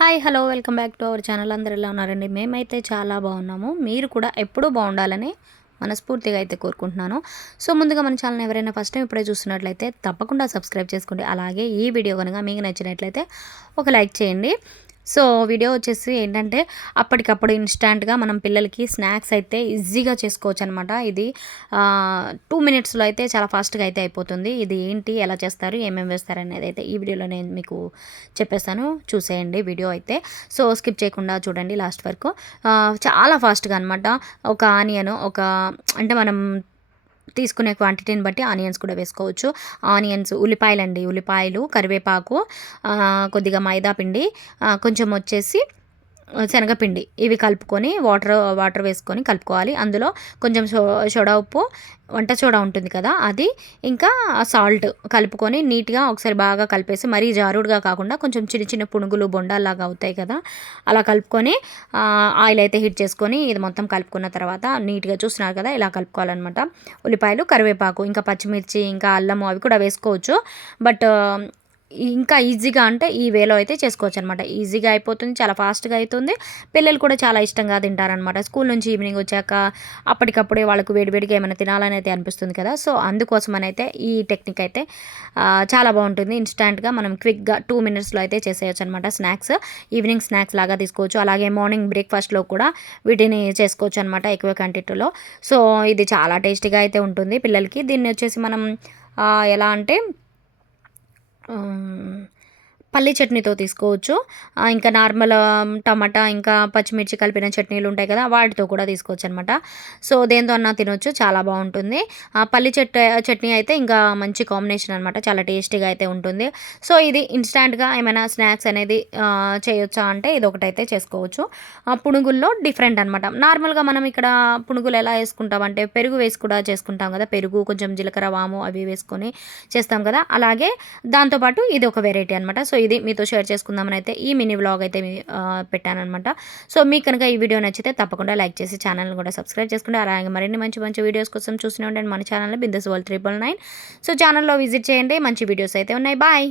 Hi hello welcome back to our channel. అందరు ఎలా ఉన్నారండి? మేమైతే చాలా బాగున్నాము. మీరు కూడా ఎప్పుడూ బాగుండాలని మనస్ఫూర్తిగా అయితే కోరుకుంటున్నాను. సో ముందుగా మన ఛానల్ ఎవరైనా ఫస్ట్ టైం ఇప్పుడే చూస్తున్నట్లయితే తప్పకుండా సబ్స్క్రైబ్ చేసుకోండి. అలాగే ఈ వీడియో కనుక మీకు నచ్చినట్లయితే ఒక లైక్ చేయండి. సో వీడియో వచ్చేసి ఏంటంటే అప్పటికప్పుడు ఇన్స్టాంట్గా మనం పిల్లలకి స్నాక్స్ అయితే ఈజీగా చేసుకోవచ్చు అనమాట ఇది టూ మినిట్స్లో అయితే చాలా ఫాస్ట్గా అయితే అయిపోతుంది. ఇది ఏంటి ఎలా చేస్తారు ఏమేమి వేస్తారు అనేది అయితే ఈ వీడియోలో నేను మీకు చెప్పేస్తాను. చూసేయండి వీడియో అయితే. సో స్కిప్ చేయకుండా చూడండి లాస్ట్ వరకు. చాలా ఫాస్ట్గా అనమాట. ఒక ఆనియన్ ఒక అంటే మనం తీసుకునే క్వాంటిటీని బట్టి ఆనియన్స్ కూడా వేసుకోవచ్చు. ఆనియన్స్ ఉల్లిపాయలు అండి ఉల్లిపాయలు కరివేపాకు కొద్దిగా మైదా పిండి కొంచెం వచ్చేసి శనగపిండి ఇవి కలుపుకొని వాటర్ వాటర్ వేసుకొని కలుపుకోవాలి. అందులో కొంచెం సోడా ఉప్పు వంట సోడా ఉంటుంది కదా అది ఇంకా సాల్ట్ కలుపుకొని నీట్గా ఒకసారి బాగా కలిపేసి మరీ జారుడుగా కాకుండా కొంచెం చిన్న చిన్న పునుగులు బొండాలాగా అవుతాయి కదా అలా కలుపుకొని ఆయిల్ అయితే హీట్ చేసుకొని ఇది మొత్తం కలుపుకున్న తర్వాత నీట్గా చూస్తున్నారు కదా ఇలా కలుపుకోవాలన్నమాట. ఉల్లిపాయలు కరివేపాకు ఇంకా పచ్చిమిర్చి ఇంకా అల్లము అవి కూడా వేసుకోవచ్చు. బట్ ఇంకా ఈజీగా అంటే ఈ వేలో అయితే చేసుకోవచ్చు అనమాట ఈజీగా అయిపోతుంది చాలా ఫాస్ట్గా అవుతుంది పిల్లలు కూడా చాలా ఇష్టంగా తింటారనమాట. స్కూల్ నుంచి ఈవినింగ్ వచ్చాక అప్పటికప్పుడే వాళ్ళకు వేడివేడిగా ఏమైనా తినాలని అయితే అనిపిస్తుంది కదా. సో అందుకోసం అయితే ఈ టెక్నిక్ అయితే చాలా బాగుంటుంది. ఇన్స్టాంట్గా మనం క్విక్గా టూ మినిట్స్లో అయితే చేసేయచ్చు అనమాట స్నాక్స్. ఈవినింగ్ స్నాక్స్ లాగా తీసుకోవచ్చు. అలాగే మార్నింగ్ బ్రేక్ఫాస్ట్లో కూడా వీటిని చేసుకోవచ్చు అనమాట ఎక్కువ క్వాంటిటీలో. సో ఇది చాలా టేస్టీగా అయితే ఉంటుంది పిల్లలకి. దీన్ని వచ్చేసి మనం ఎలా అంటే పల్లి చట్నీతో తీసుకోవచ్చు. ఇంకా నార్మల్ టమాటా ఇంకా పచ్చిమిర్చి కలిపిన చట్నీలు ఉంటాయి కదా వాటితో కూడా తీసుకోవచ్చు అనమాట సో దేంతో అన్నా తినొచ్చు చాలా బాగుంటుంది. పల్లి చెట్ చట్నీ అయితే ఇంకా మంచి కాంబినేషన్ అనమాట చాలా టేస్టీగా అయితే ఉంటుంది. సో ఇది ఇన్స్టాంట్గా ఏమైనా స్నాక్స్ అనేది చేయొచ్చా అంటే ఇది ఒకటైతే చేసుకోవచ్చు పునుగుల్లో డిఫరెంట్ అనమాట నార్మల్గా మనం ఇక్కడ పునుగులు ఎలా వేసుకుంటాం అంటే పెరుగు వేసి కూడా చేసుకుంటాం కదా పెరుగు కొంచెం జీలకర్ర వాము అవి వేసుకొని చేస్తాం కదా. అలాగే దాంతోపాటు ఇది ఒక వెరైటీ అనమాట సో ఇది ఇది మీతో షేర్ చేసుకుందామని అయితే ఈ మినీ వ్లాగ్ అయితే పెట్టానమాట సో మీకు కనుక ఈ వీడియో నచ్చితే తప్పకుండా లైక్ చేసి ఛానల్ని కూడా సబ్స్క్రైబ్ చేసుకుంటే అలాగే మరిన్ని మంచి మంచి వీడియోస్ కోసం చూస్తూనే ఉండండి మన ఛానల్ బిందెస్ వల్ త్రిబుల్ నైన్. సో ఛానల్లో విజిట్ చేయండి. మంచి వీడియోస్ అయితే ఉన్నాయి. బాయ్!